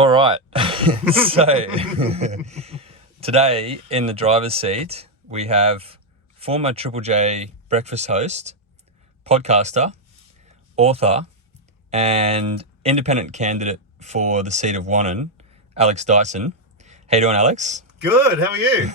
All right. So today in the driver's seat, we have former Triple J Breakfast host, podcaster, author, and independent candidate for the seat of Wannon, Alex Dyson. How you doing, Alex? Good. How are you?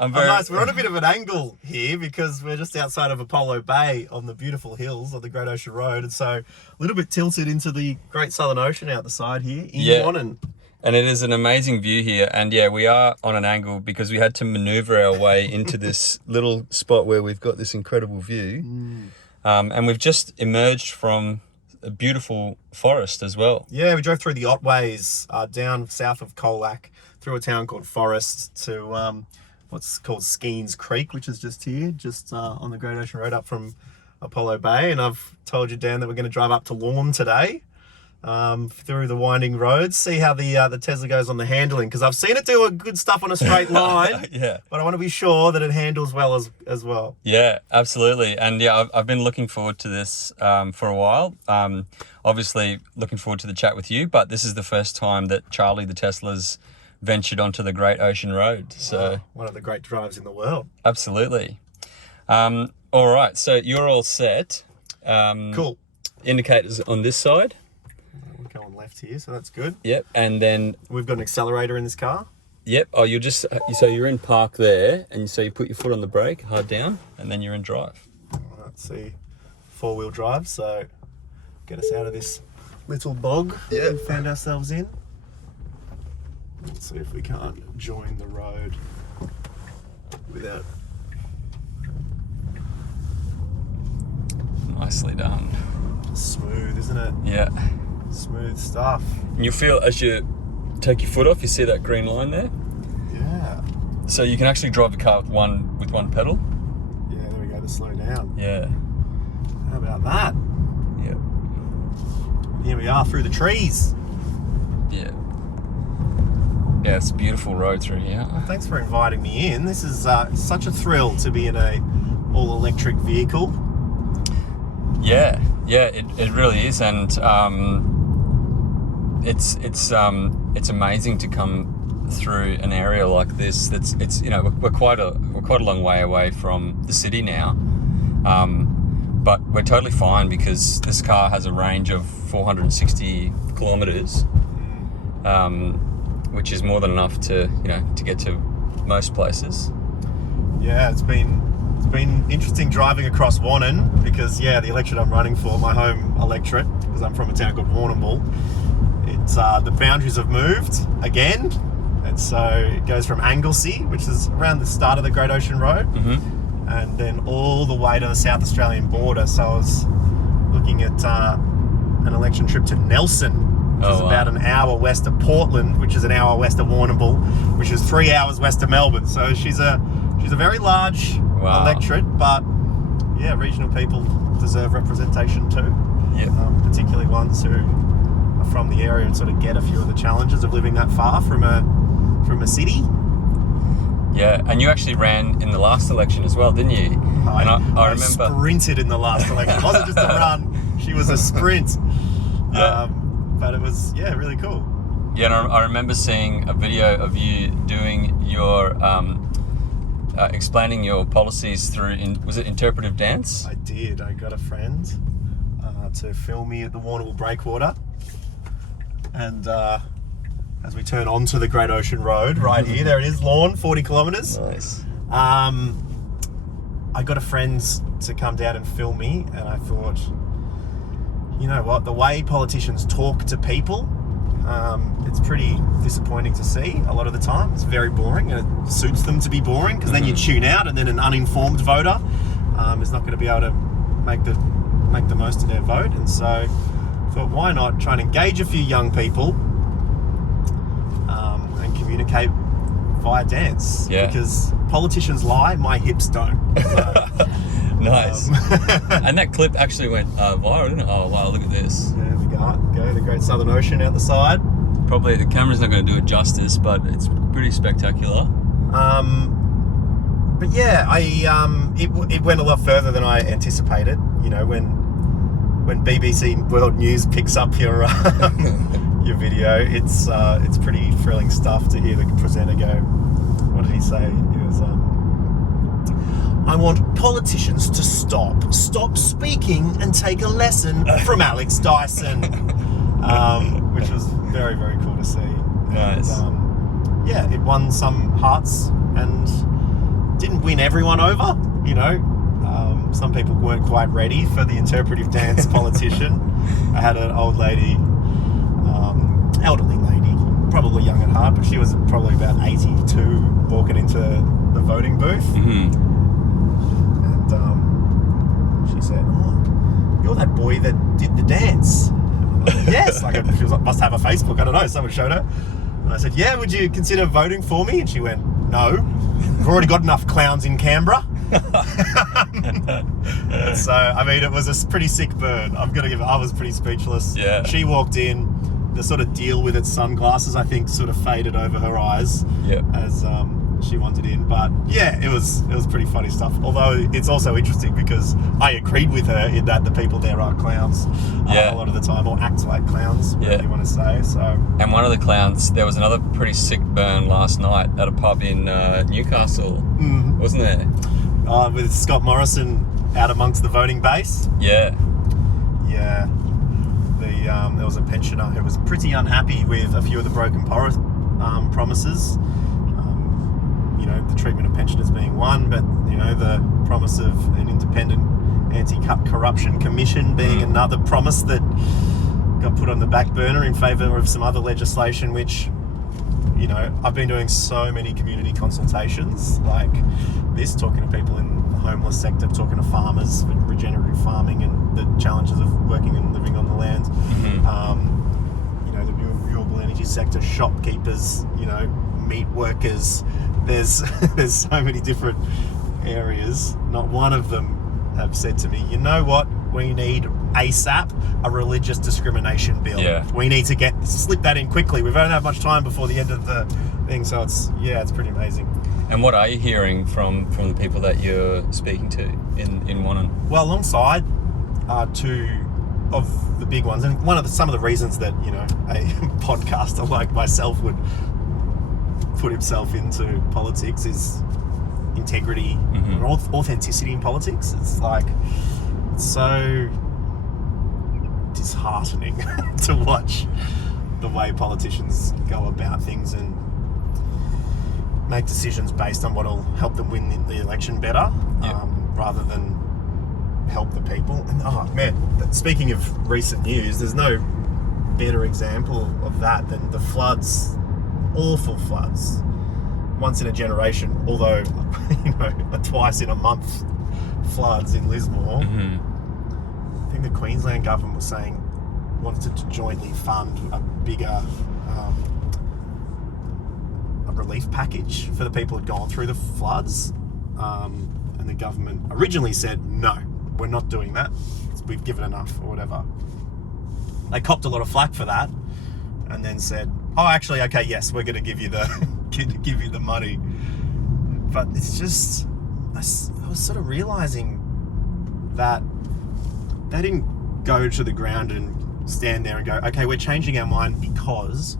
I'm very nice. We're on a bit of an angle here because we're just outside of Apollo Bay on the beautiful hills of the Great Ocean Road, and so a little bit tilted into the Great Southern Ocean out the side here in Wannon. And it is an amazing view here. And yeah, we are on an angle because we had to maneuver our way into this little spot where we've got this incredible view. And we've just emerged from a beautiful forest as well. Yeah, we drove through the Otways down south of Colac through a town called Forest to what's called Skeens Creek, which is just here, just on the Great Ocean Road up from Apollo Bay. And I've told you, Dan, that we're going to drive up to Lawn today. Through the winding roads, see how the Tesla goes on the handling, because I've seen it do a good stuff on a straight line. Yeah, but I want to be sure that it handles well as well. Yeah, absolutely. And yeah, I've been looking forward to this for a while. Obviously looking forward to the chat with you, but this is the first time that Charlie the Tesla's ventured onto the Great Ocean Road. So one of the great drives in the world. Absolutely. All right, so you're all set. Cool. Indicators on this side. We're going left here, so that's good. Yep, and then we've got an accelerator in this car. Yep. Oh, so you're in park there, and so you put your foot on the brake, hard down, and then you're in drive. All right, see, 4-wheel drive, so get us out of this little bog we found ourselves in. Let's see if we can't join the road without. Nicely done. Smooth, isn't it? Yeah. Smooth stuff. And you feel as you take your foot off, you see that green line there? Yeah. So you can actually drive the car with one pedal? Yeah, there we go, to slow down. Yeah. How about that? Yeah. Here we are through the trees. Yeah. Yeah, it's a beautiful road through here. Well, thanks for inviting me in. This is such a thrill to be in a all-electric vehicle. Yeah, it really is, and it's amazing to come through an area like this. We're quite a long way away from the city now, but we're totally fine because this car has a range of 460 kilometers, which is more than enough to get to most places. Yeah, it's been interesting driving across Wannon because, the electorate I'm running for, my home electorate, because I'm from a town called Warrnambool, it's the boundaries have moved again, and so it goes from Anglesey, which is around the start of the Great Ocean Road, and then all the way to the South Australian border. So I was looking at an election trip to Nelson, which is about an hour west of Portland, which is an hour west of Warrnambool, which is 3 hours west of Melbourne. So she's a very large electorate, but regional people deserve representation too. Yep. Particularly ones who are from the area and sort of get a few of the challenges of living that far from a city. Yeah, and you actually ran in the last election as well, didn't you? I remember sprinted in the last election. It wasn't just a run; she was a sprint. Yeah. But it was really cool. Yeah, and I remember seeing a video of you doing your explaining your policies through, was it interpretive dance? I did. I got a friend to film me at the Warrnambool Breakwater, and as we turn onto the Great Ocean Road, right here, there it is, Lawn, 40 kilometres. Nice. I got a friend to come down and film me, and I thought, you know what, the way politicians talk to people, it's pretty disappointing to see a lot of the time. It's very boring, and it suits them to be boring because then you tune out, and then an uninformed voter is not going to be able to make the most of their vote. And so I thought, why not try and engage a few young people and communicate via dance? Yeah. Because politicians lie, my hips don't. So, nice. And that clip actually went viral, didn't it? Oh wow, look at this. there we go, the Great Southern Ocean out the side. Probably the camera's not going to do it justice, but it's pretty spectacular. But yeah, it went a lot further than I anticipated. You know, when BBC World News picks up your your video. It's pretty thrilling stuff to hear the presenter go. What did he say? It was I want politicians to stop speaking and take a lesson from Alex Dyson, which was very, very cool to see. Nice. And, yeah, it won some hearts and didn't win everyone over. You know, some people weren't quite ready for the interpretive dance politician. I had an old lady, elderly lady, probably young at heart, but she was probably about 82, walking into the voting booth. Mm-hmm. She said, "Oh, you're that boy that did the dance." Yes, like she was, must have a Facebook. I don't know. Someone showed her, and I said, "Yeah, would you consider voting for me?" And she went, "No, we've already got enough clowns in Canberra." So, I mean, it was a pretty sick burn. I was pretty speechless. Yeah. She walked in. The sort of deal with its sunglasses, I think, sort of faded over her eyes. Yeah. As she wanted in, but yeah, it was pretty funny stuff. Although it's also interesting because I agreed with her in that the people there are clowns a lot of the time, or act like clowns, whatever you want to say. So. And one of the clowns, there was another pretty sick burn last night at a pub in Newcastle, wasn't there? With Scott Morrison out amongst the voting base. Yeah. Yeah. There was a pensioner who was pretty unhappy with a few of the broken promises. You know, the treatment of pensioners being one, but, you know, the promise of an independent anti-corruption commission being another promise that got put on the back burner in favour of some other legislation, which, you know, I've been doing so many community consultations like this, talking to people in the homeless sector, talking to farmers with regenerative farming and the challenges of working and living on the land. You know, the renewable energy sector, shopkeepers, you know, meat workers. There's so many different areas. Not one of them have said to me, you know what, we need ASAP a religious discrimination bill. Yeah. We need to slip that in quickly. We don't have much time before the end of the thing, so it's pretty amazing. And what are you hearing from the people that you're speaking to in Wannon? Well, alongside two of the big ones, and some of the reasons that, you know, a podcaster like myself would put himself into politics is integrity and authenticity in politics. It's like, it's so disheartening to watch the way politicians go about things and make decisions based on what will help them win the election better, rather than help the people. And oh man, speaking of recent news, there's no better example of that than the floods. Awful floods, once in a generation, although, you know, twice in a month floods in Lismore. I think the Queensland government was saying wanted to jointly fund a bigger a relief package for the people who'd gone through the floods, and the government originally said, no, we're not doing that, we've given enough or whatever. They copped a lot of flack for that and then said, oh, actually, okay, yes, we're going to give you the money. But it's just, I was sort of realising that they didn't go to the ground and stand there and go, okay, we're changing our mind because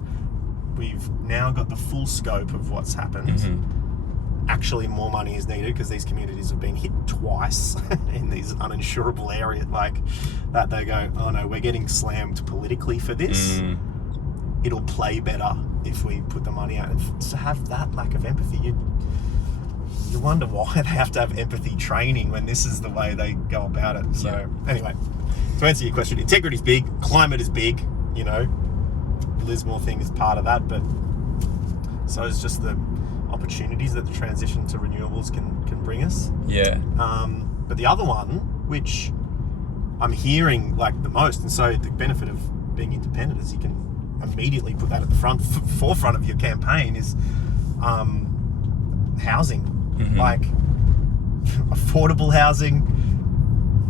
we've now got the full scope of what's happened. Actually, more money is needed because these communities have been hit twice in these uninsurable areas like that. They go, oh no, we're getting slammed politically for this. It'll play better if we put the money out. And to have that lack of empathy, you wonder why they have to have empathy training when this is the way they go about it. So anyway, to answer your question, integrity is big, climate is big, you know, the Lismore thing is part of that, but so is just the opportunities that the transition to renewables can bring us. But the other one, which I'm hearing like the most, and so the benefit of being independent is you can immediately put that at the forefront of your campaign, is housing. Like affordable housing,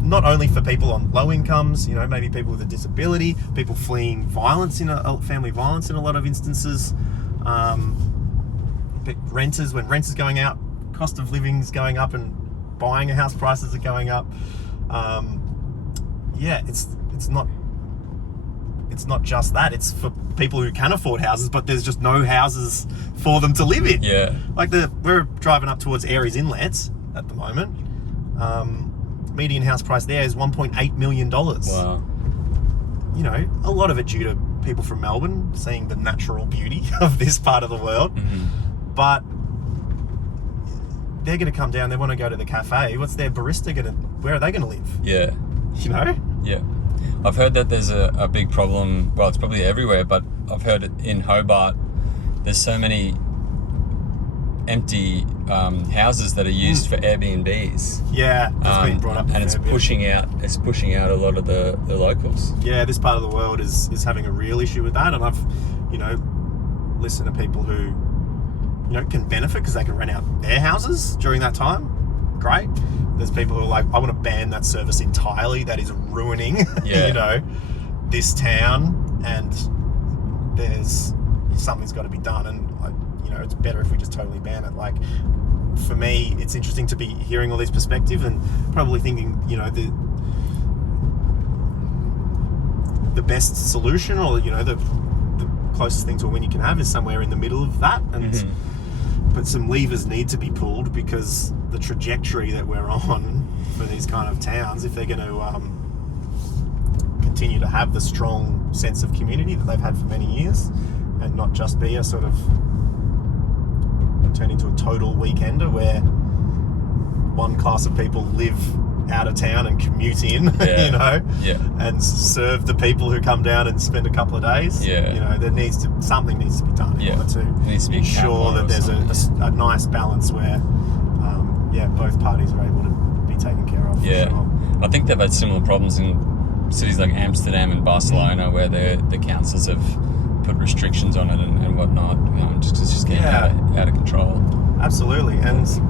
not only for people on low incomes, you know, maybe people with a disability, people fleeing violence family violence in a lot of instances, renters, when rent is going up, cost of living is going up, and buying a house prices are going up. It's it's not just that. It's for people who can afford houses, but there's just no houses for them to live in. Yeah. Like we're driving up towards Aries Inlet at the moment. Median house price there is $1.8 million. Wow. You know, a lot of it due to people from Melbourne seeing the natural beauty of this part of the world. Mm-hmm. But they're going to come down, they want to go to the cafe. What's their barista where are they going to live? Yeah. You know? Yeah. I've heard that there's a big problem, well, it's probably everywhere, but I've heard it in Hobart, there's so many empty houses that are used for Airbnbs. Yeah, that's been brought up. And it's pushing out a lot of the locals. Yeah, this part of the world is having a real issue with that. And I've, you know, listened to people who, you know, can benefit because they can rent out their houses during that time. Great. There's people who are like, I want to ban that service entirely. That is ruining, you know, this town, and something's got to be done. And you know, it's better if we just totally ban it. Like, for me, it's interesting to be hearing all these perspectives and probably thinking, you know, the best solution, or you know, the closest thing to a win you can have is somewhere in the middle of that. And but some levers need to be pulled, because the trajectory that we're on for these kind of towns, if they're going to continue to have the strong sense of community that they've had for many years, and not just be a sort of turn into a total weekender where one class of people live out of town and commute in, you know, and serve the people who come down and spend a couple of days. You know, something needs to be done in order to ensure that there's a nice balance where, both parties are able to be taken care of. Sure. I think they've had similar problems in cities like Amsterdam and Barcelona, where the councils have put restrictions on it and whatnot. You know, it's just getting out of control. Absolutely. And it's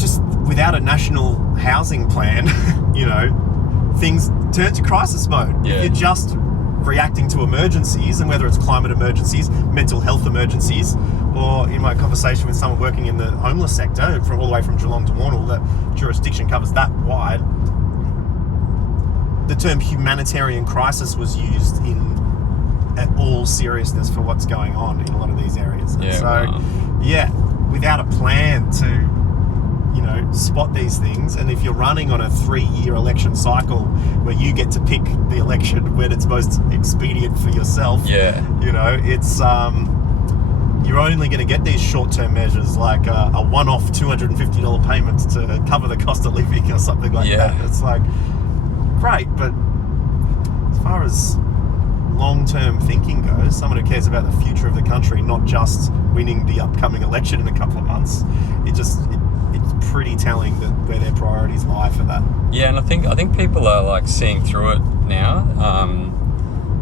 just without a national housing plan, you know, things turn to crisis mode. If you're just reacting to emergencies, and whether it's climate emergencies, mental health emergencies, or in my conversation with someone working in the homeless sector, from all the way from Geelong to Warrnambool, that jurisdiction covers that wide. The term humanitarian crisis was used at all seriousness for what's going on in a lot of these areas. And without a plan to, you know, spot these things, and if you're running on a 3-year election cycle where you get to pick the election when it's most expedient for yourself, you know, it's you're only going to get these short-term measures like a one-off $250 payment to cover the cost of living or something like that. It's like, great, but as far as long-term thinking goes, someone who cares about the future of the country, not just winning the upcoming election in a couple of months, it's pretty telling that where their priorities lie for that. Yeah, and I think people are like seeing through it now.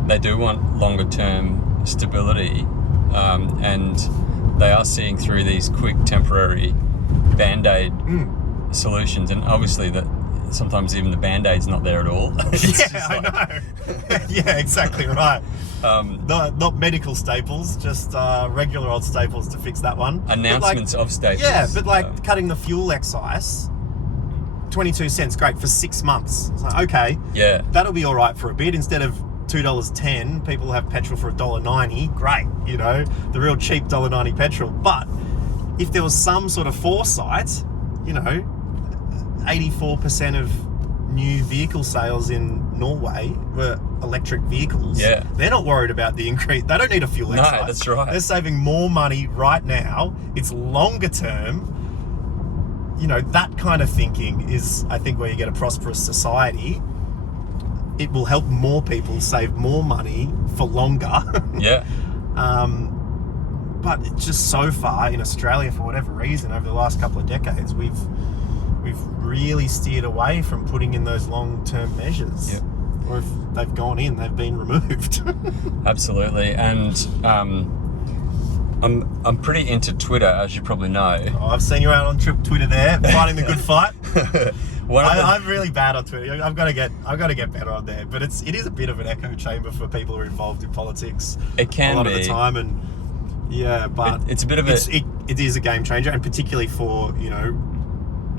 They do want longer-term stability, and they are seeing through these quick temporary band-aid solutions, and obviously that sometimes even the band-aid's not there at all. I know. Yeah, exactly right. Not medical staples, just regular old staples to fix that one. Announcements of staples. Yeah, but like cutting the fuel excise, 22 cents, great, for 6 months. It's like, okay, that'll be all right for a bit. Instead of $2.10, people have petrol for $1.90. Great, you know, the real cheap $1.90 petrol. But if there was some sort of foresight, you know, 84% of new vehicle sales in Norway were electric vehicles. They're not worried about the increase. They don't need a fuel excise. No, that's right. They're saving more money right now. It's longer term. You know, that kind of thinking is, I think, where you get a prosperous society. It will help more people save more money for longer. But just so far in Australia, for whatever reason, over the last couple of decades, we've really steered away from putting in those long-term measures. Or if they've gone in, they've been removed. Absolutely. And I'm pretty into Twitter, as you probably know. I've seen you out on Twitter there, fighting the good fight. I'm really bad on Twitter. I've got to get better on there. But it is a bit of an echo chamber for people who are involved in politics. It can a lot be. of the time, and but it's a bit of it is a game changer, and particularly for, you know,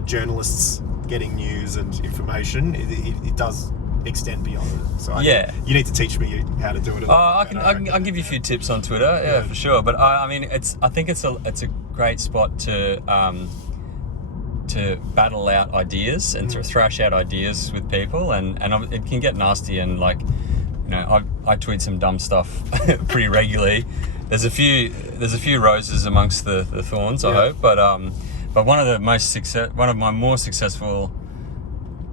journalists getting news and information, it does extend beyond it. So you need to teach me how to do it. I'll give you a few tips on Twitter, yeah, for sure. But I mean, I think it's a great spot to battle out ideas and to thrash out ideas with people, and it can get nasty, and like, you know, I tweet some dumb stuff pretty regularly. There's a few roses amongst the thorns, I hope, but one of my more successful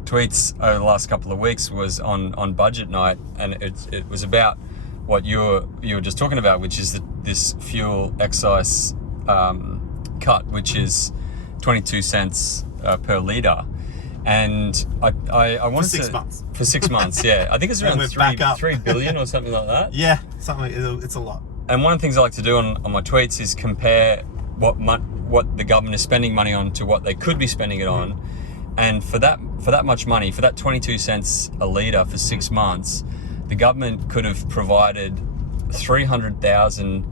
tweets over the last couple of weeks was on budget night, and it was about what you were just talking about, which is this fuel excise cut, which is 22 cents per litre, and I wanted for 6 months. For 6 months, yeah. I think it's around 3 billion or something like that. Yeah, it's a lot. And one of the things I like to do on my tweets is compare what the government is spending money on to what they could be spending it on. And for that much money, for that 22 cents a litre for 6 months, the government could have provided $300,000,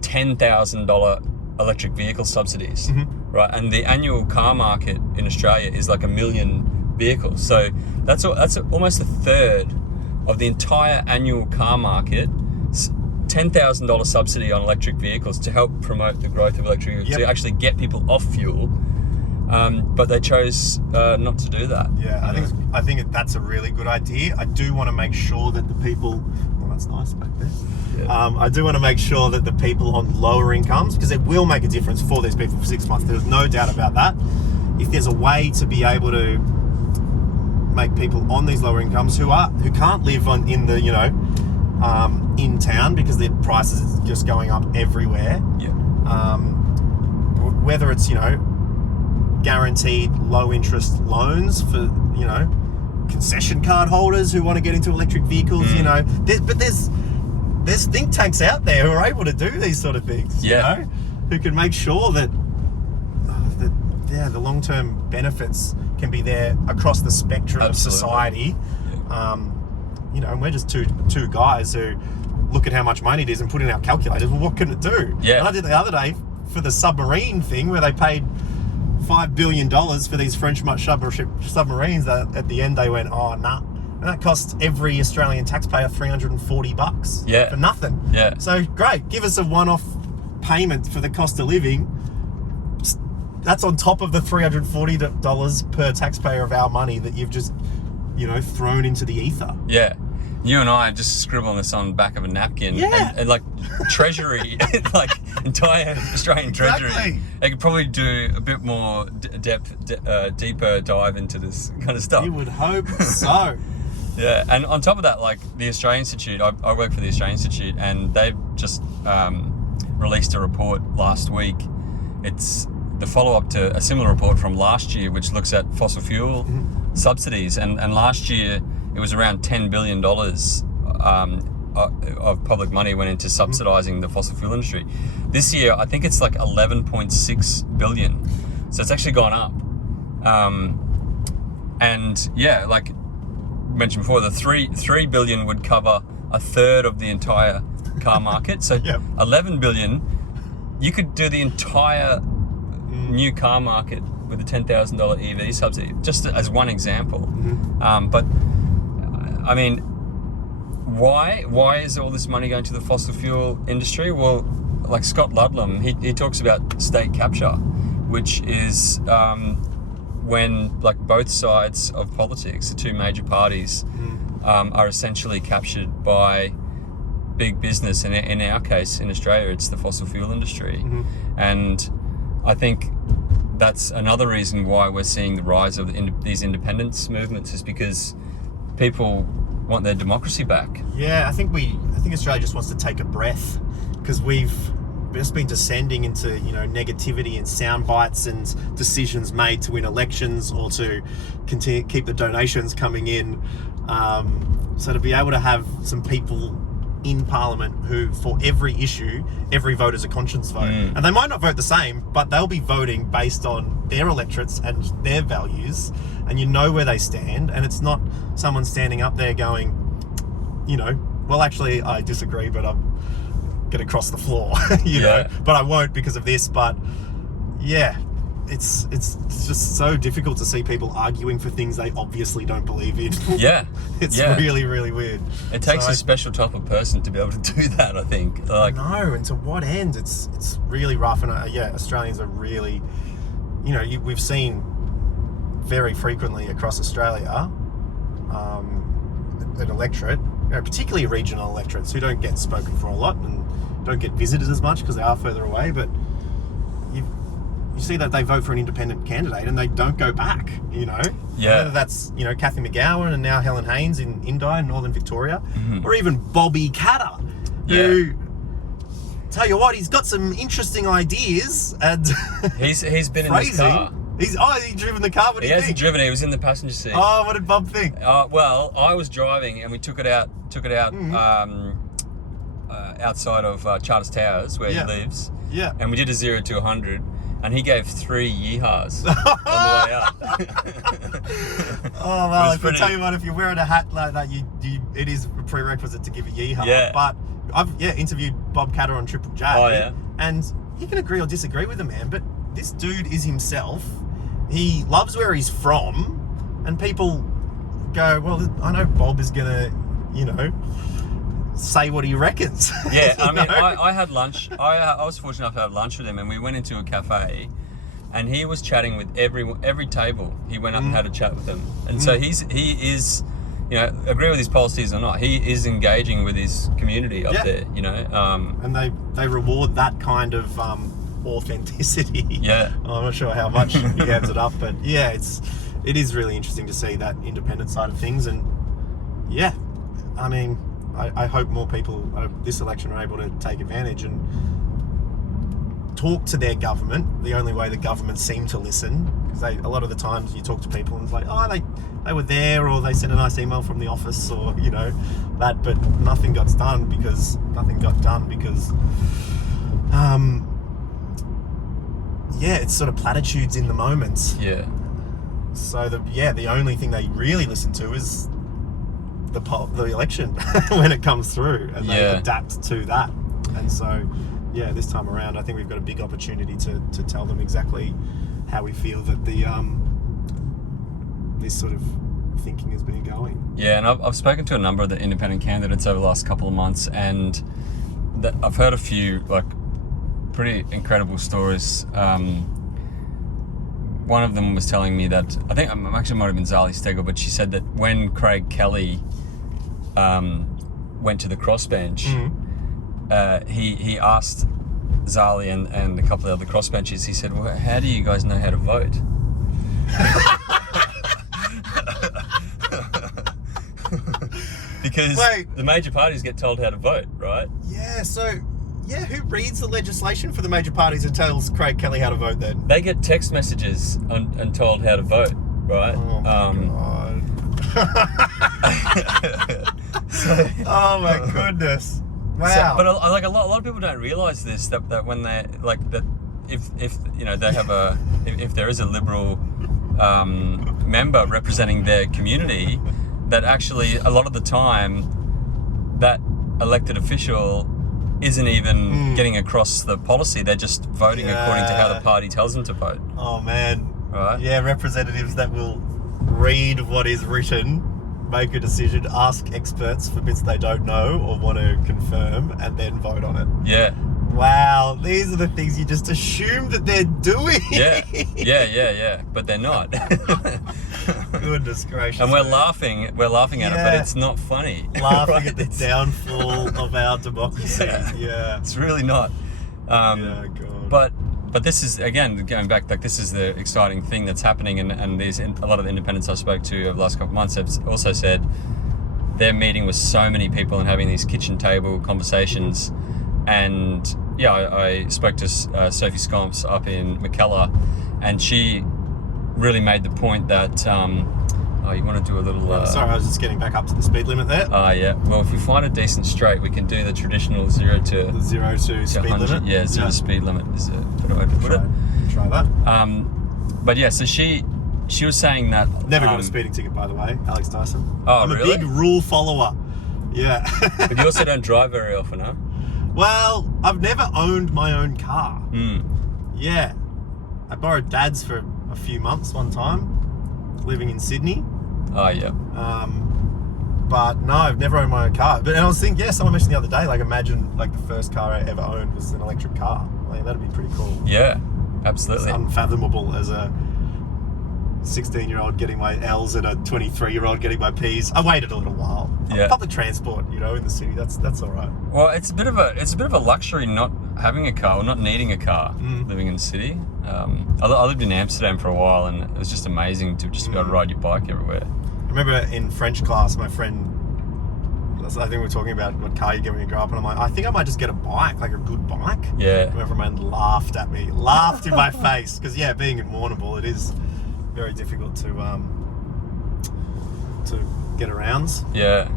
$10,000 electric vehicle subsidies, right? And the annual car market in Australia is like 1 million vehicles. So that's almost a third of the entire annual car market. $10,000 subsidy on electric vehicles to help promote the growth of electric vehicles, to actually get people off fuel. But they chose not to do that. Yeah, I think that's a really good idea. I do want to make sure that the people... Oh, that's nice back there. Yeah. I do want to make sure that the people on lower incomes, because it will make a difference for these people for 6 months. There's no doubt about that. If there's a way to be able to make people on these lower incomes who can't live in the, you know, in town because the prices are just going up everywhere. Yeah. Whether it's, you know, guaranteed low interest loans for, you know, concession card holders who want to get into electric vehicles, you know, there's think tanks out there who are able to do these sort of things, you know, who can make sure that the long-term benefits can be there across the spectrum of society. You know, and we're just two guys who look at how much money it is and put in our calculators. Well, what can it do? Yeah. And I did the other day for the submarine thing where they paid $5 billion for these French submarines that at the end they went, oh, nah. And that costs every Australian taxpayer $340 for nothing. Yeah. So great, give us a one-off payment for the cost of living. That's on top of the $340 per taxpayer of our money that you've just, you know, thrown into the ether. Yeah. You and I just scribbling this on the back of a napkin. Yeah. And like Treasury, like entire Australian Treasury, they could probably do a bit more deeper dive into this kind of stuff. You would hope so. Yeah. And on top of that, like the Australian Institute, I work for the Australian Institute, and they've just released a report last week. It's the follow-up to a similar report from last year, which looks at fossil fuel subsidies. And last year, it was around $10 billion of public money went into subsidising the fossil fuel industry. This year, I think it's like 11.6 billion. So it's actually gone up. And yeah, like mentioned before, the 3 billion would cover a third of the entire car market. So 11 billion, you could do the entire new car market with a $10,000 EV subsidy, just as one example. But I mean, why is all this money going to the fossil fuel industry? Well, like Scott Ludlam, he talks about state capture, which is when like both sides of politics, the two major parties, are essentially captured by big business. And in our case, in Australia, it's the fossil fuel industry. And I think that's another reason why we're seeing the rise of these independence movements, is because people want their democracy back. Yeah, I think Australia just wants to take a breath, because we've just been descending into, you know, negativity and sound bites and decisions made to win elections or to continue keep the donations coming in. So to be able to have some people in Parliament who, for every issue, every vote is a conscience vote. And they might not vote the same, but they'll be voting based on their electorates and their values, and you know where they stand. And it's not someone standing up there going, you know, well, actually, I disagree, but I'm going to cross the floor, you know, but I won't because of this. But yeah, it's just so difficult to see people arguing for things they obviously don't believe in. Yeah. It's Yeah. really, really weird. It takes a special type of person to be able to do that, I think. Like, no, and to what end? It's really rough. And Australians are really, we've seen very frequently across Australia an electorate, particularly regional electorates who don't get spoken for a lot and don't get visited as much because they are further away, but you see that they vote for an independent candidate and they don't go back, Yeah. Whether that's, Kathy McGowan and now Helen Haynes in Indi in Northern Victoria, or even Bobby Catter, who, tell you what, he's got some interesting ideas and he's been in his car. He's driven the car. What do you think? He hasn't driven it. He was in the passenger seat. Oh, what did Bob think? Well, I was driving and we took it out outside of Charters Towers where he lives. Yeah. And we did a 0 to 100. And he gave 3 yeehaws on the way out. Oh, well, I tell you what, if you're wearing a hat like that, it is a prerequisite to give a yeehaw. Yeah. But I've interviewed Bob Catter on Triple J. Oh, yeah. And you can agree or disagree with the man, but this dude is himself. He loves where he's from. And people go, well, I know Bob is going to, say what he reckons. Yeah, I mean, I had lunch. I was fortunate enough to have lunch with him, and we went into a cafe, and he was chatting with every table. He went up and had a chat with them, and so he is, agree with his policies or not, he is engaging with his community up there. And they reward that kind of authenticity. Yeah, I'm not sure how much he adds it up, but yeah, it is really interesting to see that independent side of things, and yeah, I mean, I hope more people this election are able to take advantage and talk to their government the only way the government seem to listen, because a lot of the times you talk to people and it's like, oh, they were there, or they sent a nice email from the office, or that, but nothing got done because it's sort of platitudes in the moment. Yeah. So the only thing they really listen to is the election when it comes through, and they adapt to that. And so this time around I think we've got a big opportunity to tell them exactly how we feel that this sort of thinking has been going. Yeah, and I've spoken to a number of the independent candidates over the last couple of months, and I've heard a few pretty incredible stories. One of them was telling me that, I think it actually might have been Zali Steggall, but she said that when Craig Kelly went to the crossbench, he asked Zali and a couple of other crossbenchers, he said, well, how do you guys know how to vote? Because the major parties get told how to vote, right? Yeah, so who reads the legislation for the major parties and tells Craig Kelly how to vote then? They get text messages and told how to vote, right? Oh, God. Oh my goodness! Wow. But a lot of people don't realise this, that when they if they have if there is a Liberal member representing their community, that actually a lot of the time that elected official isn't even getting across the policy. They're just voting according to how the party tells them to vote. Oh man! Right? Yeah, representatives that will read what is written, make a decision, ask experts for bits they don't know or want to confirm, and then vote on it. Yeah. Wow, these are the things you just assume that they're doing. Yeah. But they're not. Goodness gracious. And we're laughing at it, but it's not funny. Laughing right? at the downfall of our democracy. Yeah. It's really not. God. But this is, again, going back, this is the exciting thing that's happening, and a lot of the independents I spoke to over the last couple of months have also said they're meeting with so many people and having these kitchen table conversations. And I spoke to Sophie Scomps up in McKellar, and she really made the point that you want to do a little... Sorry, I was just getting back up to the speed limit there. Yeah. Well, if we find a decent straight, we can do the traditional 0 to... The 0 to speed 100. limit? Yeah, 0 to speed limit is a better way to put it. Try that. But yeah, so she was saying that... Never got a speeding ticket, by the way, Alex Dyson. Oh, I'm really? a big rule follower. Yeah. But you also don't drive very often, huh? Well, I've never owned my own car. Yeah. I borrowed Dad's for a few months one time, living in Sydney. Oh, yeah. But no, I've never owned my own car. And I was thinking, someone mentioned the other day, like imagine like the first car I ever owned was an electric car. Like that'd be pretty cool. Yeah, absolutely. It's unfathomable as a 16-year-old getting my L's and a 23-year-old getting my P's. I waited a little while. Yeah. Public transport, in the city, that's all right. Well, it's a bit of a luxury not having a car or not needing a car living in the city. I lived in Amsterdam for a while, and it was just amazing to just be able to ride your bike everywhere. I remember in French class, my friend, I think we were talking about what car you get when you grow up, and I'm like, I think I might just get a bike, like a good bike. Yeah. My friend laughed at me, laughed in my face, because being in Warrnambool, it is very difficult to get around. Yeah.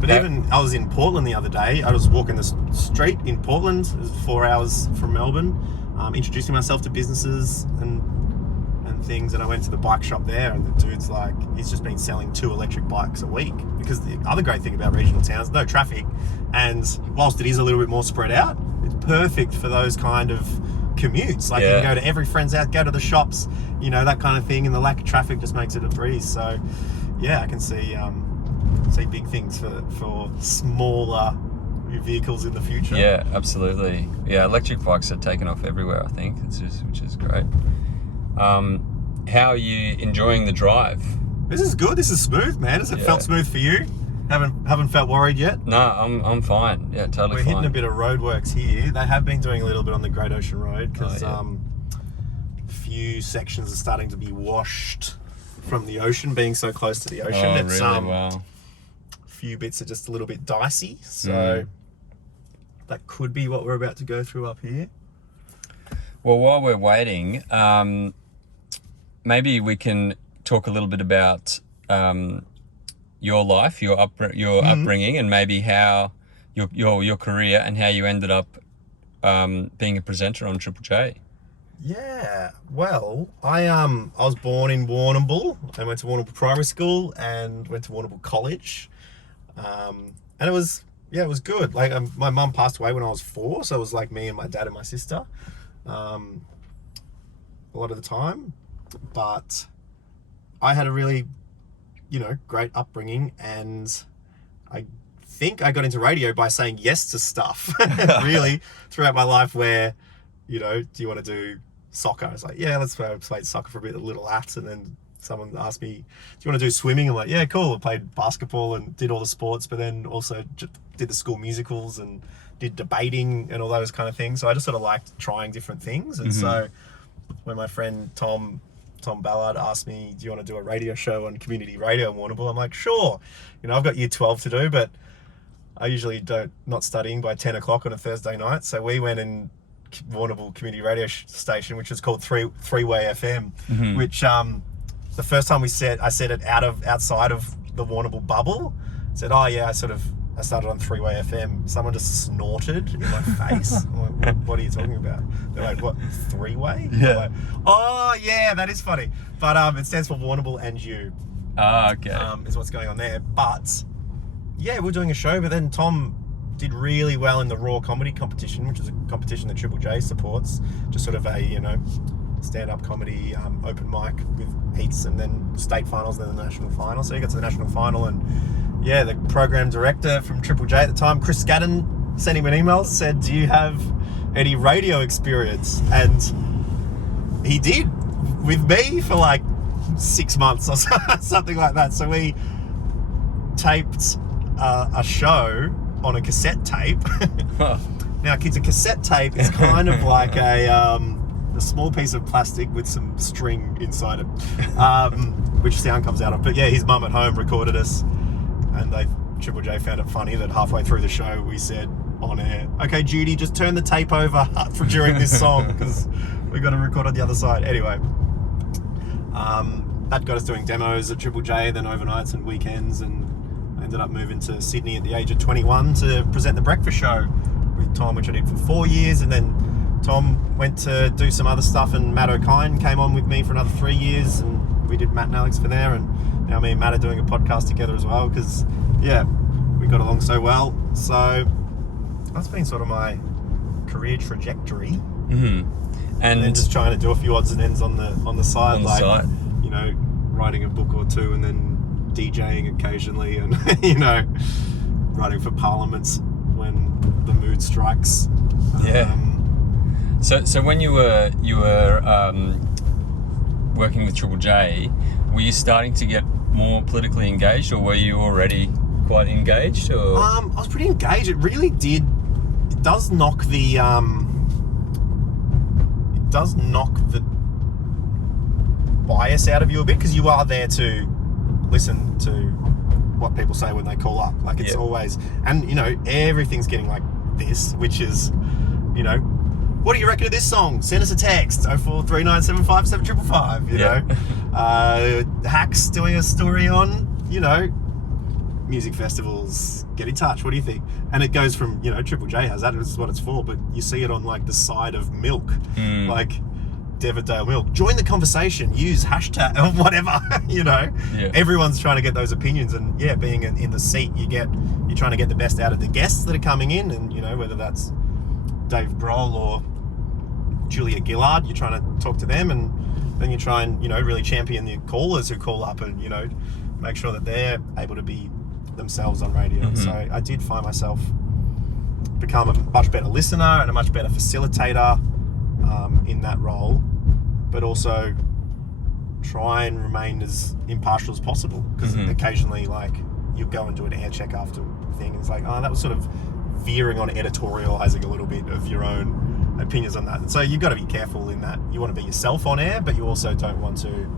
But even I was in Portland the other day. I was walking the street in Portland. It was 4 hours from Melbourne, introducing myself to businesses and things. And I went to the bike shop there, and the dude's like, he's just been selling 2 electric bikes a week. Because the other great thing about regional towns, no traffic, and whilst it is a little bit more spread out, it's perfect for those kind of commutes. Like you can go to every friend's house, go to the shops, that kind of thing, and the lack of traffic just makes it a breeze. So I can see big things for smaller vehicles in the future. Yeah, absolutely. Yeah, electric bikes are taken off everywhere, I think, which is great. How are you enjoying the drive? This is good. This is smooth, man. Has it felt smooth for you? Haven't felt worried yet? No, I'm fine. Yeah, totally We're fine. hitting a bit of roadworks here. They have been doing a little bit on the Great Ocean Road because a few sections are starting to be washed from the ocean, being so close to the ocean. Oh, It's, really? Wow. A few bits are just a little bit dicey, so that could be what we're about to go through up here. Well, while we're waiting, maybe we can talk a little bit about your life, your upbringing, and maybe how your career and how you ended up being a presenter on Triple J. Yeah, well, I was born in Warrnambool. I went to Warrnambool Primary School and went to Warrnambool College, and it was good. Like my mum passed away when I was 4, so it was like me and my dad and my sister a lot of the time. But I had a really great upbringing, and I think I got into radio by saying yes to stuff really throughout my life, where do you want to do soccer? I was like, yeah, let's play soccer for a bit, a little at. And then someone asked me, do you want to do swimming? I'm like, yeah, cool. I played basketball and did all the sports, but then also did the school musicals and did debating and all those kind of things. So I just sort of liked trying different things. And so when my friend Tom Ballard asked me, do you want to do a radio show on community radio in Warrnambool? I'm like, sure. I've got year 12 to do, but I usually not studying by 10 o'clock on a Thursday night. So we went in Warrnambool community radio station, which was called Three-Way FM, which the first time I said it outside of the Warrnambool bubble. Said, oh yeah, I started on Three-Way FM. Someone just snorted in my face. I'm like, what are you talking about? They're like, what, 3-way? Yeah. I'm like, oh yeah, that is funny. But it stands for Warrnambool and You. Ah, okay. Is what's going on there. But yeah, we're doing a show, but then Tom did really well in the Raw Comedy Competition, which is a competition that Triple J supports. Just sort of a, stand-up comedy open mic with heats and then state finals and then the national final. So he got to the national final, and yeah, the program director from Triple J at the time, Chris Scadden, sent him an email, said, do you have any radio experience? And he did, with me for like 6 months or something like that. So we taped a show on a cassette tape. Now, kids, a cassette tape is kind of like a small piece of plastic with some string inside it, which sound comes out of. But yeah, his mum at home recorded us, and Triple J found it funny that halfway through the show we said on air, okay, Judy, just turn the tape over for during this song because we got to record on the other side. Anyway, that got us doing demos at Triple J, then overnights and weekends, and I ended up moving to Sydney at the age of 21 to present the breakfast show with Tom, which I did for 4 years, and then Tom went to do some other stuff, and Matt O'Kine came on with me for another 3 years, and we did Matt and Alex for there, and now me and Matt are doing a podcast together as well, because yeah, we got along so well. So that's been sort of my career trajectory. And then just trying to do a few odds and ends on the side, you know, writing a book or two, and then DJing occasionally, and you know, writing for parliaments when the mood strikes. So when you were working with Triple J, were you starting to get more politically engaged, or were you already quite engaged? Or I was pretty engaged. It really did. It does knock the bias out of you a bit, because you are there to listen to what people say when they call up. Like, it's always, and you know, everything's getting like this, which is, you know, what do you reckon of this song? Send us a text, 0439757555, you know. Hacks doing a story on, you know, music festivals. Get in touch, what do you think? And it goes from, you know, Triple J has that, is what it's for, but you see it on like the side of milk, like Devondale Milk. Join the conversation, use hashtag or whatever, you know. Everyone's trying to get those opinions, and being in the seat, you're trying to get the best out of the guests that are coming in, and you know, whether that's Dave Grohl or Julia Gillard, you're trying to talk to them, and then you try and, you know, really champion the callers who call up, and, you know, make sure that they're able to be themselves on radio. So I did find myself become a much better listener and a much better facilitator in that role, but also try and remain as impartial as possible, because occasionally, like, you go and do an air check after thing, and it's like, oh, that was sort of veering on editorializing a little bit of your own opinions on that. And so you've got to be careful in that. You want to be yourself on air, but you also don't want to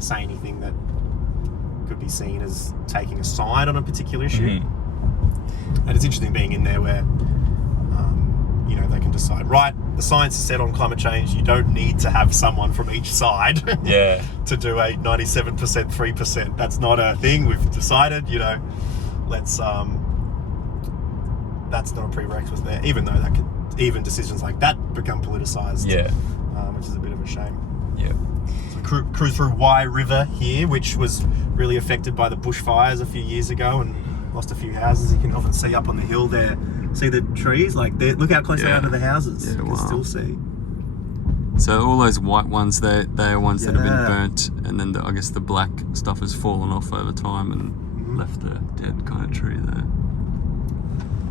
say anything that could be seen as taking a side on a particular issue. And it's interesting being in there where you know, they can decide, right, the science is set on climate change, you don't need to have someone from each side to do a 97% 3%. That's not a thing. We've decided, you know, let's that's not a prerequisite there, even though that could, even decisions like that become politicized, which is a bit of a shame. So cruise through Wye River here, which was really affected by the bushfires a few years ago and lost a few houses. You can often see up on the hill there, see the trees, like look how close they are to the houses. You can still see. So all those white ones, they are ones that have been burnt, and then I guess the black stuff has fallen off over time and left a dead kind of tree there.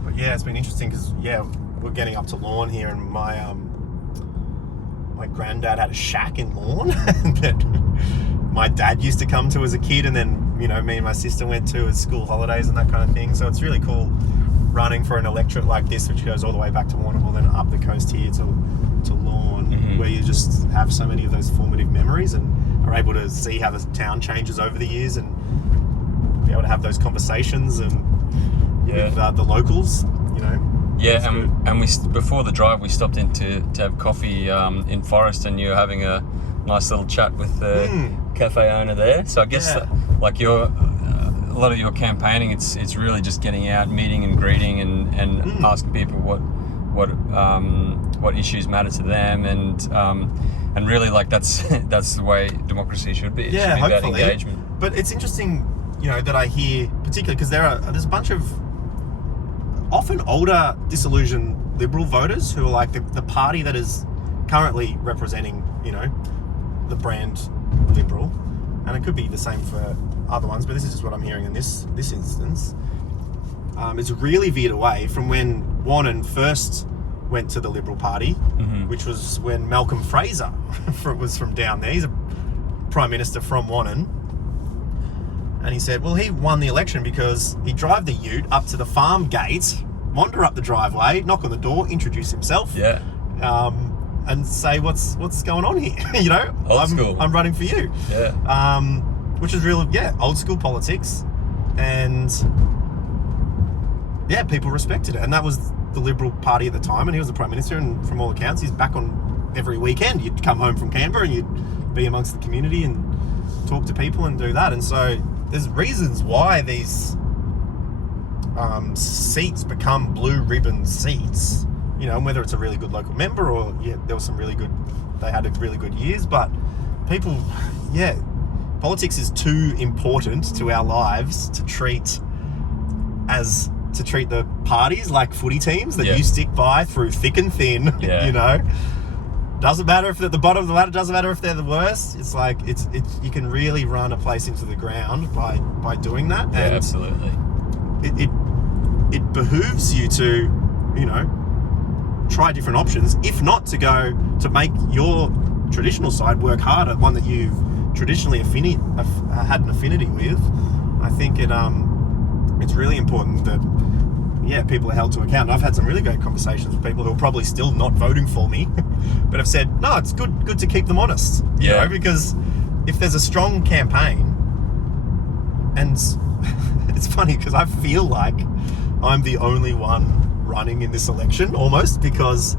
But yeah, it's been interesting because we're getting up to Lawn here, and my granddad had a shack in Lawn that my dad used to come to as a kid, and then, you know, me and my sister went to as school holidays and that kind of thing. So it's really cool running for an electorate like this, which goes all the way back to Wannon, then up the coast here to Lawn, where you just have so many of those formative memories and are able to see how the town changes over the years and be able to have those conversations and with the locals, you know. Yeah, and we before the drive we stopped in to have coffee in Forest, and you're having a nice little chat with the cafe owner there. So I guess like a lot of your campaigning, it's really just getting out, meeting and greeting, and asking people what issues matter to them, and really, like, that's the way democracy should be. It should be about engagement. But it's interesting, you know, that I hear, particularly because there's a bunch of often older, disillusioned Liberal voters who are like the party that is currently representing, you know, the brand Liberal, and it could be the same for other ones, but this is just what I'm hearing in this instance. It's really veered away from when Wannon first went to the Liberal Party, which was when Malcolm Fraser was from down there. He's a Prime Minister from Wannon. And he said, well, he won the election because he'd drive the ute up to the farm gate, wander up the driveway, knock on the door, introduce himself, and say, what's going on here? You know, I'm running for you. Which is real, old school politics. And people respected it. And that was the Liberal Party at the time, and he was the Prime Minister, and from all accounts, he's back on every weekend. You'd come home from Canberra and you'd be amongst the community and talk to people and do that. And so there's reasons why these seats become blue ribbon seats, you know, and whether it's a really good local member or there was they had really good years, but people, politics is too important to our lives to treat the parties like footy teams that you stick by through thick and thin, you know. Doesn't matter if they're at the bottom of the ladder. Doesn't matter if they're the worst. It's like it's you can really run a place into the ground by doing that. Yeah, and absolutely. It behooves you to, try different options. If not to go to make your traditional side work harder, one that you've traditionally had an affinity with. I think it's really important that people are held to account. And I've had some really great conversations with people who are probably still not voting for me, but have said, no, it's good to keep them honest. Because if there's a strong campaign, and it's funny because I feel like I'm the only one running in this election almost, because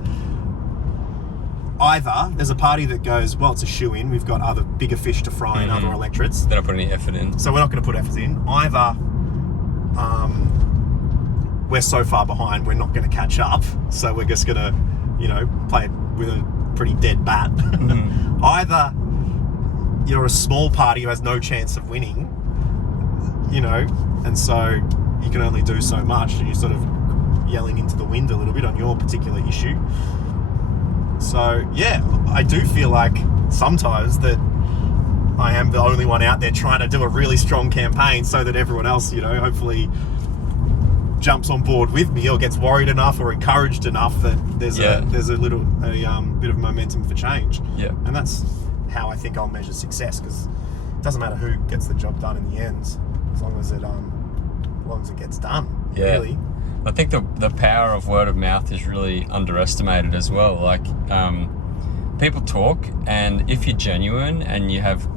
either there's a party that goes, well, it's a shoe-in, we've got other bigger fish to fry in other electorates. They don't put any effort in. So we're not going to put efforts in. Either we're so far behind, we're not going to catch up. So we're just going to, play it with a pretty dead bat. Either you're a small party who has no chance of winning, and so you can only do so much, and you're sort of yelling into the wind a little bit on your particular issue. So, I do feel like sometimes that I am the only one out there trying to do a really strong campaign so that everyone else, hopefully jumps on board with me or gets worried enough or encouraged enough that there's a bit of momentum for change. Yeah. And that's how I think I'll measure success, because it doesn't matter who gets the job done in the end, as long as it gets done. Yeah. Really. I think the power of word of mouth is really underestimated as well. Like, people talk, and if you're genuine and you have,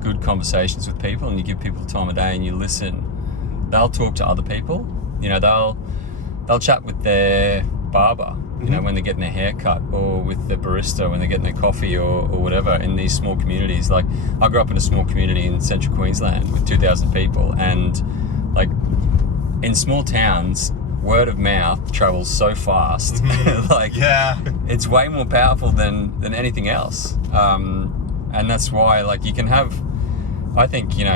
good conversations with people and you give people time of day and you listen, they'll talk to other people. They'll chat with their barber, when they're getting their hair cut, or with the barista when they're getting their coffee or whatever in these small communities. Like, I grew up in a small community in central Queensland with 2,000 people, and like in small towns, word of mouth travels so fast. It's way more powerful than anything else. And that's why, like, you can have, I think, you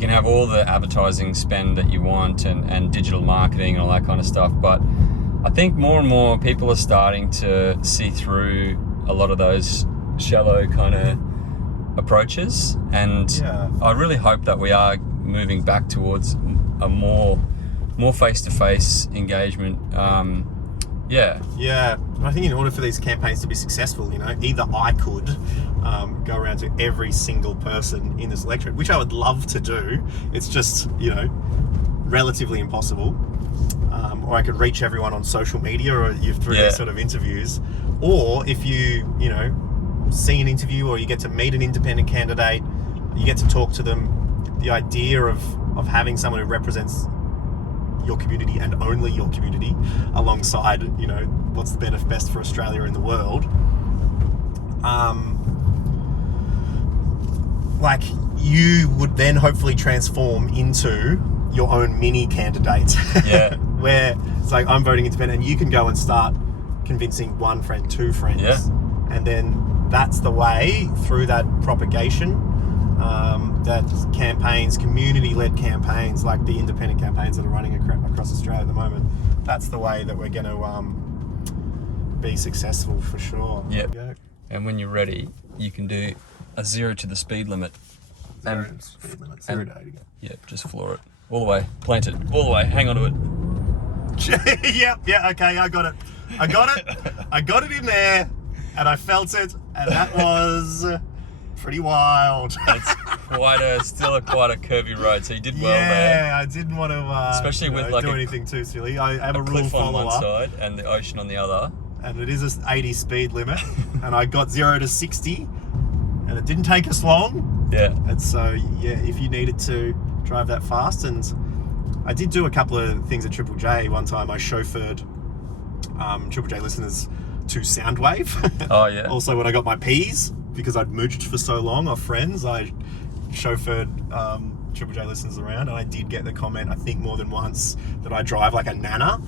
can have all the advertising spend that you want and digital marketing and all that kind of stuff. But I think more and more people are starting to see through a lot of those shallow kind of approaches. And I really hope that we are moving back towards a more face-to-face engagement. I think in order for these campaigns to be successful, either I could go around to every single person in this electorate, which I would love to do. It's just, relatively impossible. Or I could reach everyone on social media or through these sort of interviews. Or if you, see an interview or you get to meet an independent candidate, you get to talk to them, the idea of having someone who represents your community and only your community alongside, what's the best for Australia in the world. Like, you would then hopefully transform into your own mini candidate. Where it's like, I'm voting independent, and you can go and start convincing one friend, two friends. And then that's the way through that propagation, that campaigns, community-led campaigns like the independent campaigns that are running across Australia at the moment, that's the way that we're going to be successful for sure. And when you're ready, you can do a 0 to the speed limit. Zero to the 80. Just floor it all the way, plant it all the way, hang on to it. Okay, I got it. I got it in there, and I felt it, and that was pretty wild. It's still quite a curvy road, so you did well there. Yeah, I didn't want to especially with like do anything too silly. I am a rule cliff on follower. one side and the ocean on the other. And it is an 80 speed limit, and I got 0 to 60, and it didn't take us long. And so, if you needed to drive that fast, and I did do a couple of things at Triple J. One time I chauffeured Triple J listeners to Soundwave. Also when I got my P's, because I'd mooched for so long off friends, I chauffeured Triple J listeners around, and I did get the comment, I think more than once, that I drive like a nana.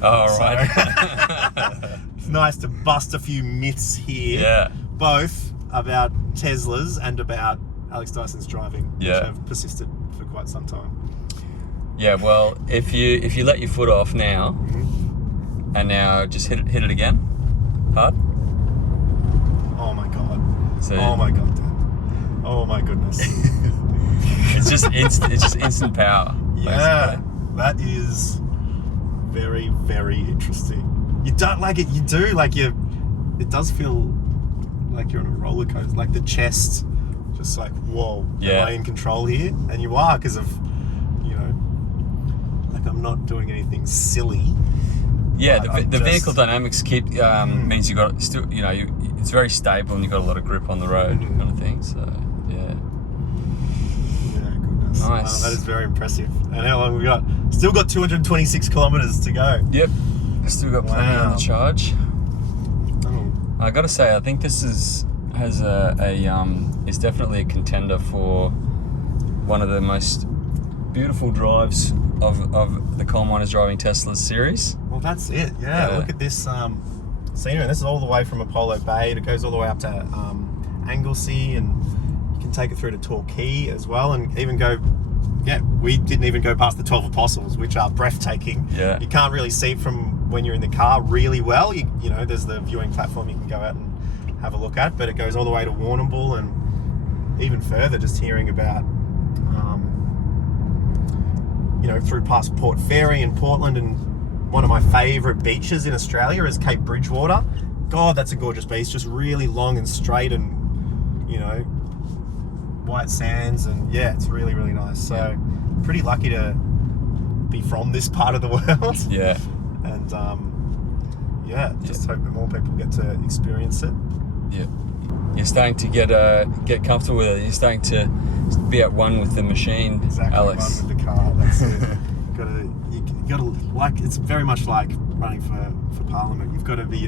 It's nice to bust a few myths here, both about Teslas and about Alex Dyson's driving, which have persisted for quite some time. Well, if you let your foot off now, and now just hit it again, hard. So Oh my god, Dan. Oh my goodness. it's just instant power. Yeah, basically. that is very, very interesting. You don't like it. You do like you. It does feel like you're on a roller coaster. Like the chest, just like whoa. Yeah. Am I in control here? And you are because of, you know, like I'm not doing anything silly. Yeah, but the I'm vehicle just- dynamics means you got still, it's very stable and you've got a lot of grip on the road, kind of thing. So yeah. Yeah, goodness. Nice. That is very impressive. And how long we got? Still got 226 kilometers to go. Yep. Still got plenty on Wow. the charge. Oh, I got to say, I think this is definitely a contender for one of the most beautiful drives of the Coal Miners Driving Teslas series. well, that's it. Yeah, Yeah. look at this scenery. This is all the way from Apollo Bay. It goes all the way up to Anglesey, and you can take it through to Torquay as well, and even go. Yeah, we didn't even go past the 12 Apostles, which are breathtaking. Yeah. You can't really see it from when you're in the car really well. You know, there's the viewing platform you can go out and have a look at, but it goes all the way to Warrnambool and even further, just hearing about, through past Port Fairy in Portland, and one of my favourite beaches in Australia is Cape Bridgewater. God, that's a gorgeous beach, just really long and straight and, white sands, and yeah, it's really, really nice. So pretty lucky to be from this part of the world. Yeah. And just hope that more people get to experience it. Yeah. You're starting to get comfortable with it. You're starting to be at one with the machine, Exactly, Alex. one with the car. That's it. You gotta like. It's very much like running for Parliament. You've got to be,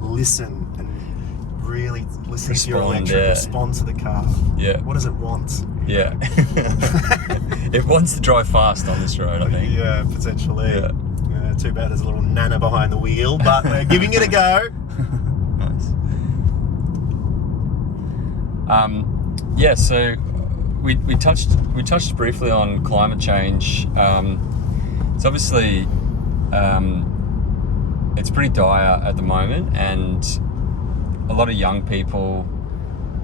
listen and really listen to your Respond, electric. yeah. Respond to the car. Yeah. What does it want? Yeah. It wants to drive fast on this road, I think. Yeah, potentially. Yeah. Too bad there's a little nana behind the wheel, but we're giving it a go. Nice. So we touched briefly on climate change. It's obviously it's pretty dire at the moment, and a lot of young people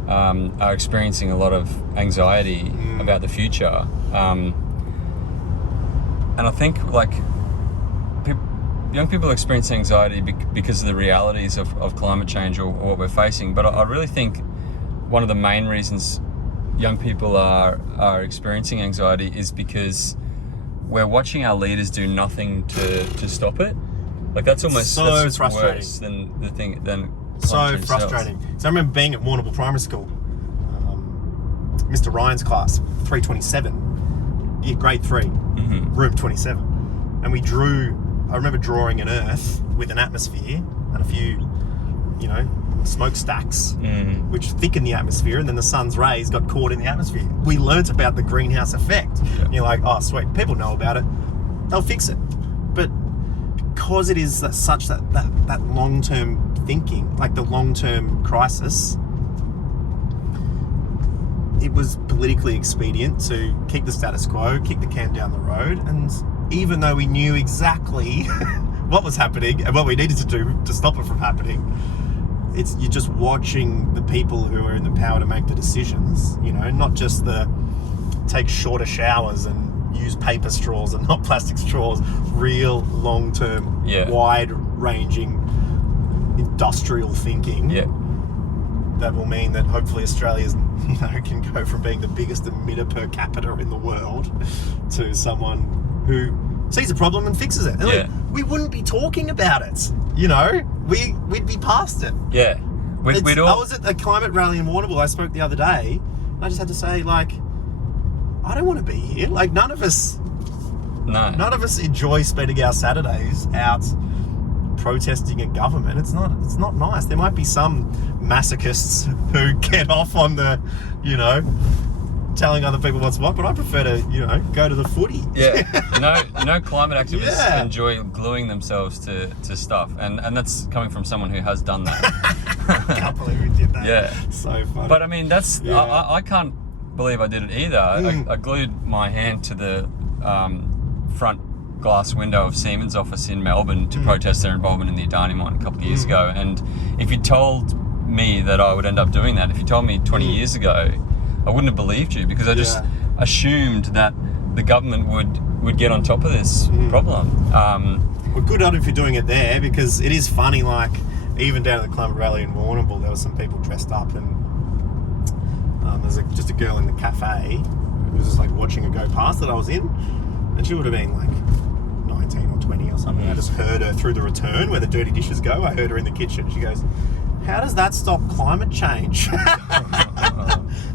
are experiencing a lot of anxiety about the future. And I think young people experience anxiety because of the realities of climate change or what we're facing. But I really think one of the main reasons young people are experiencing anxiety is because we're watching our leaders do nothing to stop it. Like that's almost that's frustrating. worse than the thing than So climate change itself. frustrating. So I remember being at Warrnambool Primary School, Mr. Ryan's class, 327, grade 3, room 27, and we drew. I remember drawing an Earth with an atmosphere and a few, smokestacks, which thicken the atmosphere, and then the sun's rays got caught in the atmosphere. We learnt about the greenhouse effect. Yeah. And you're like, oh, sweet, people know about it, they'll fix it. But because it is such that long-term thinking, like the long-term crisis, it was politically expedient to keep the status quo, kick the can down the road, and even though we knew exactly what was happening and what we needed to do to stop it from happening, you're just watching the people who are in the power to make the decisions, not just the take shorter showers and use paper straws and not plastic straws, real long-term, wide-ranging industrial thinking. Yeah. That will mean that hopefully Australia's can go from being the biggest emitter per capita in the world to someone who sees a problem and fixes it. And we wouldn't be talking about it. We'd be past it. Yeah. I was at a climate rally in Warrnambool. I spoke the other day, and I just had to say, I don't want to be here. None of us enjoy spending our Saturdays out protesting a government. It's not nice. There might be some masochists who get off on the, telling other people what's what, but I prefer to, go to the footy. Yeah. No climate activists enjoy gluing themselves to stuff. And that's coming from someone who has done that. I can't believe we did that. Yeah. So funny. But I mean, that's I can't believe I did it either. I glued my hand to the front glass window of Siemens' office in Melbourne to protest their involvement in the Adani mine a couple of years ago. And if you told me that I would end up doing that. If you told me 20 years ago, I wouldn't have believed you, because I just assumed that the government would get on top of this problem. Well, good on if you're doing it there, because it is funny, like, even down at the Climate Rally in Warrnambool, there were some people dressed up, and there's just a girl in the cafe who was just like watching her go past that I was in, and she would have been like 19 or 20 or something. I just heard her through the return where the dirty dishes go. I heard her in the kitchen. She goes, "How does that stop climate change?"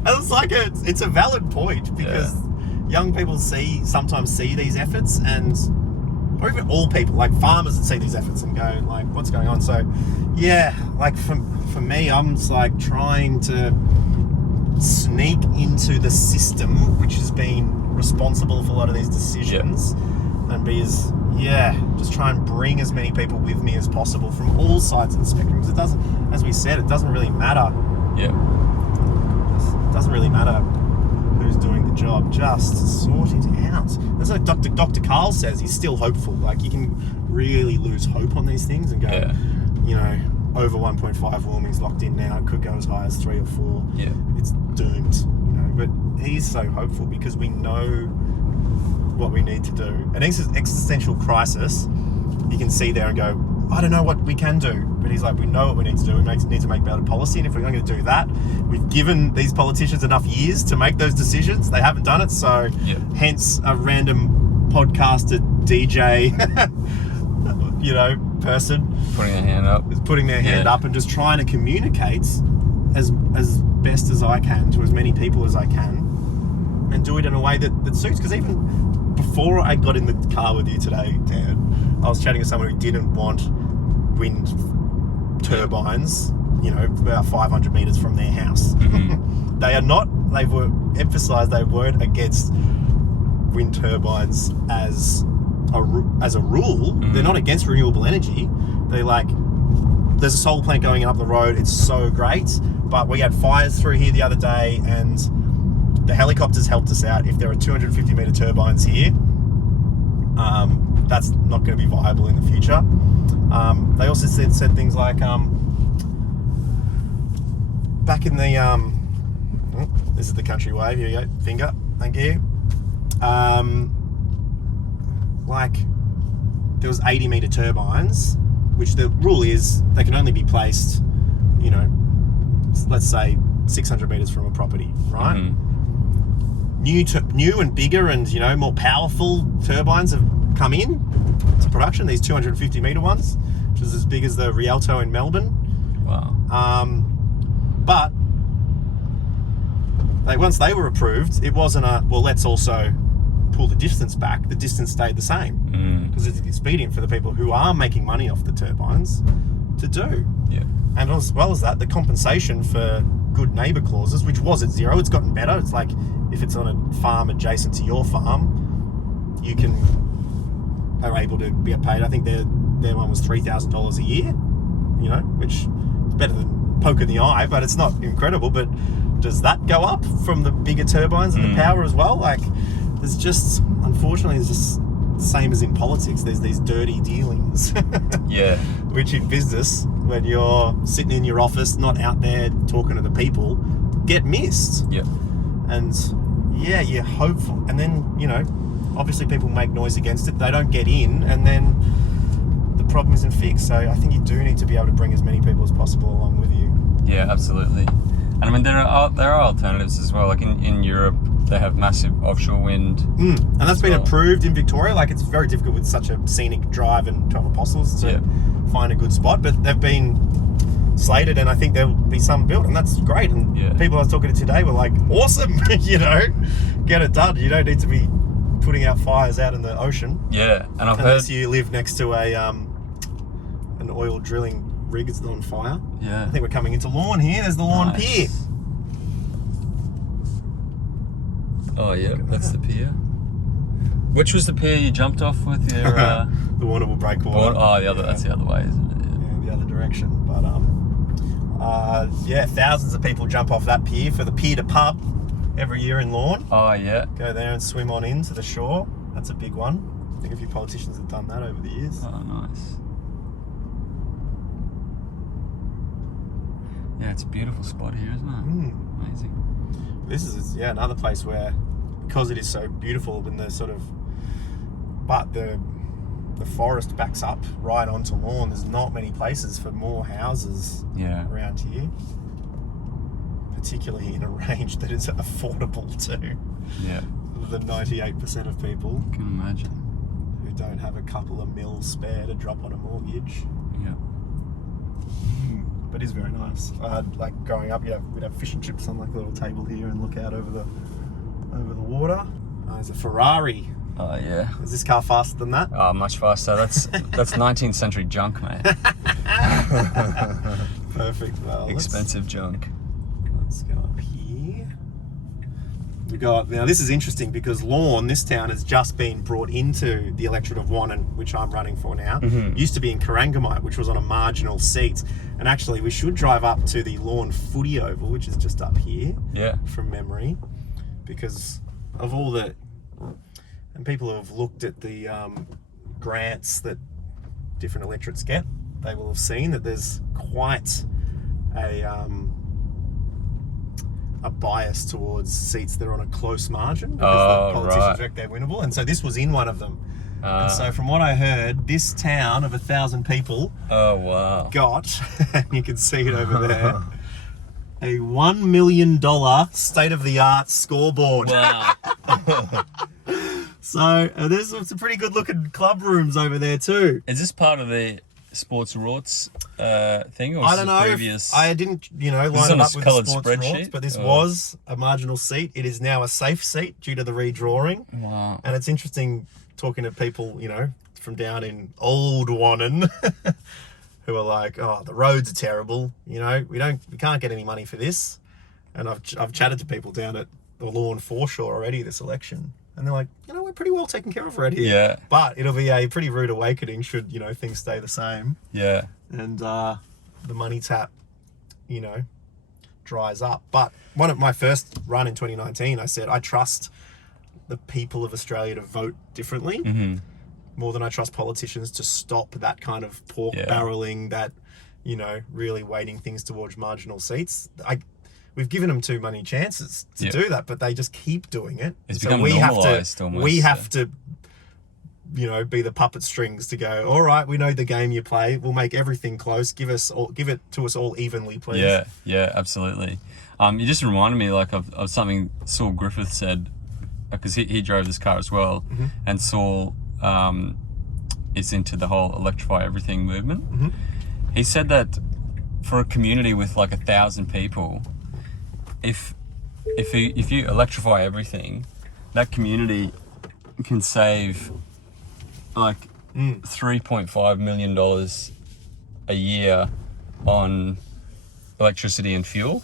And it's like it's a valid point, because young people sometimes see these efforts, and or even all people, like farmers that see these efforts and go like, what's going on? So yeah, like for me, I'm just like trying to sneak into the system which has been responsible for a lot of these decisions, and be just try and bring as many people with me as possible from all sides of the spectrum, because it doesn't, as we said, it doesn't really matter. It doesn't really matter who's doing the job, just sort it out. That's like Dr. Carl says, he's still hopeful. Like, you can really lose hope on these things and go, you know, over 1.5 warming's locked in now, it could go as high as 3 or 4. It's doomed, you know. But he's so hopeful because we know what we need to do. An existential crisis, you can see there and go, I don't know what we can do. But he's like, we know what we need to do. We need to make better policy. And if we're going to do that, we've given these politicians enough years to make those decisions. They haven't done it. So hence a random podcaster, DJ, you know, person putting their hand up, and just trying to communicate as best as I can to as many people as I can, and do it in a way that suits. Because even before I got in the car with you today, Dan, I was chatting to someone who didn't want wind turbines, you know, about 500 metres from their house. They were emphasised they weren't against wind turbines as a rule. They're not against renewable energy. They're like, there's a solar plant going up the road, it's so great, but we had fires through here the other day, and the helicopters helped us out. If there are 250 metre turbines here, that's not going to be viable in the future. They also said things like, back in the, this is the country way, here you go, finger, thank you. Like, there was 80 metre turbines, which the rule is they can only be placed, you know, let's say 600 metres from a property, right? New and bigger and, you know, more powerful turbines have come in to production, these 250 metre ones, which is as big as the Rialto in Melbourne. Wow. But once they were approved, it wasn't let's also pull the distance back. The distance stayed the same, because it's expedient for the people who are making money off the turbines to do. And as well as that, the compensation for good neighbour clauses, which was at zero, it's gotten better. It's like, if it's on a farm adjacent to your farm, you are able to get paid. I think their one was $3,000 a year, you know, which is better than poke in the eye, but it's not incredible. But does that go up from the bigger turbines and the power as well? Like, unfortunately, it's just the same as in politics. There's these dirty dealings. Which in business, when you're sitting in your office, not out there talking to the people, get missed. And you're hopeful. And then, you know, obviously people make noise against it. They don't get in, and then the problem isn't fixed. So I think you do need to be able to bring as many people as possible along with you. Yeah, absolutely. And I mean, there are alternatives as well. Like in Europe, they have massive offshore wind. And that's been approved in Victoria. Like, it's very difficult with such a scenic drive and 12 Apostles to find a good spot, but they've been slated, and I think there'll be some built, and that's great. And people I was talking to today were like, awesome, you know, get it done. You don't need to be putting out fires out in the ocean. And unless you live next to an oil drilling rig that's on fire. I think we're coming into Lawn here. There's the Lawn Pier. Oh yeah, that's the pier. Which was the pier you jumped off with your? The Warrnambool breakwater. That's the other way, isn't it? The other direction. But thousands of people jump off that pier for the pier to pub every year in Lawn. Go there and swim on into the shore. That's a big one. I think a few politicians have done that over the years. Oh, nice. Yeah, it's a beautiful spot here, isn't it? Amazing. This is another place where, because it is so beautiful, and but the forest backs up right onto lawn. There's not many places for more houses around here, particularly in a range that is affordable to the 98% of people. I can imagine. Who don't have a couple of mils spare to drop on a mortgage. Yeah. But it's very nice. Like growing up, we'd have fish and chips on like a little table here and look out over the water. There's a Ferrari. Oh yeah. Is this car faster than that? Oh, much faster. That's 19th century junk, mate. Perfect. Well, expensive junk. Let's go up here. We go up now. This is interesting because Lorne, this town, has just been brought into the electorate of Wannon, which I'm running for now. Used to be in Corangamite, which was on a marginal seat. And actually, we should drive up to the Lorne Footy Oval, which is just up here. Yeah. From memory, because of all the and people who have looked at the grants that different electorates get, they will have seen that there's quite a bias towards seats that are on a close margin because the politicians reckon they're winnable, and so this was in one of them. And so from what I heard, this town of 1,000 people got, and you can see it over there, a $1 million state-of-the-art scoreboard. Wow. So there's some pretty good-looking club rooms over there too. Is this part of the Sports Rorts thing, or I don't know. Previous? I didn't, line it up with the sports spreadsheet? Rorts, but this was a marginal seat. It is now a safe seat due to the redrawing. Wow. And it's interesting talking to people, from down in old Wannon, who are like, "Oh, the roads are terrible. We can't get any money for this." And I've chatted to people down at the Lorne foreshore already this election. And they're like, we're pretty well taken care of already. Yeah. But it'll be a pretty rude awakening should, things stay the same. Yeah. And the money tap, dries up. But one of my first run in 2019, I said, I trust the people of Australia to vote differently more than I trust politicians to stop that kind of pork barreling, that, really weighting things towards marginal seats. We've given them too many chances to do that, but they just keep doing it. It's become normalised almost. We have to, be the puppet strings to go, all right, we know the game you play. We'll make everything close. Give it to us all evenly, please. Yeah, absolutely. You just reminded me of something Saul Griffith said, because he drove this car as well, and Saul is into the whole electrify everything movement. He said that for a community with 1,000 people, if you electrify everything, that community can save $3.5 million a year on electricity and fuel,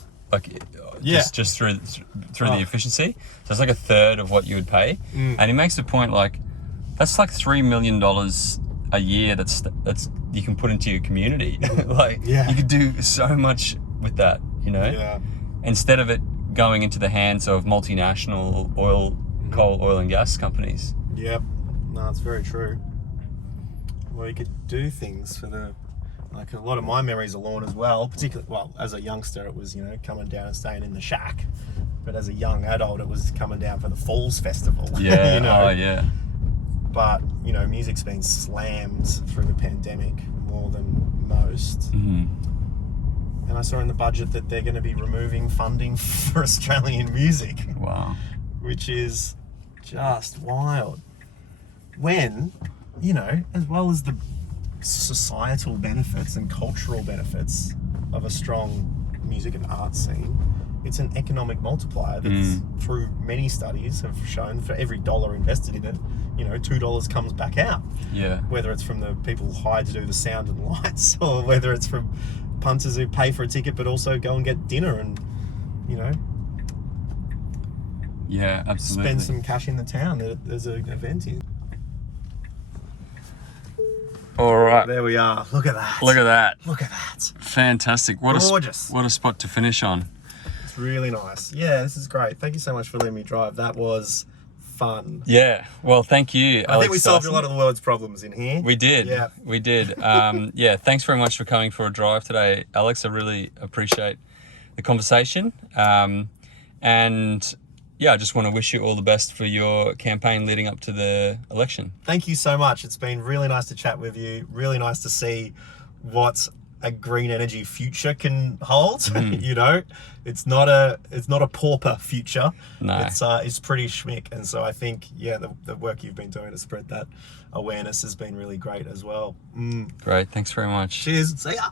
just through the efficiency. So it's a third of what you would pay. And he makes the point that's $3 million a year that's you can put into your community. You could do so much with that, instead of it going into the hands of multinational coal, oil and gas companies. Yep. No, it's very true. Well, you could do things for a lot of my memories of Lorne as well, particularly, as a youngster, it was, Mm-hmm. coming down and staying in the shack. But as a young adult, it was coming down for the Falls Festival. Yeah, oh yeah. But, music's been slammed through the pandemic more than most. And I saw in the budget that they're going to be removing funding for Australian music. Wow. Which is just wild. When, as well as the societal benefits and cultural benefits of a strong music and art scene, it's an economic multiplier that's, through many studies, have shown for every dollar invested in it, $2 comes back out. Yeah. Whether it's from the people hired to do the sound and lights, or whether it's from punters who pay for a ticket but also go and get dinner and, yeah, absolutely, spend some cash in the town that there's an event in. All right. There we are. Look at that. Look at that. Look at that. Fantastic. Gorgeous. What a spot to finish on. It's really nice. Yeah, this is great. Thank you so much for letting me drive. That was fun. Yeah. Well, thank you, I think Alex we solved a Dyson. lot of the world's problems in here. We did. Yeah. We did. Yeah. Thanks very much for coming for a drive today, Alex. I really appreciate the conversation. And yeah, I just want to wish you all the best for your campaign leading up to the election. Thank you so much. It's been really nice to chat with you. Really nice to see what a green energy future can hold. You know, it's not a pauper future. No. It's pretty schmick. And so I think, yeah, the work you've been doing to spread that awareness has been really great as well. Great. Thanks very much. Cheers. See ya.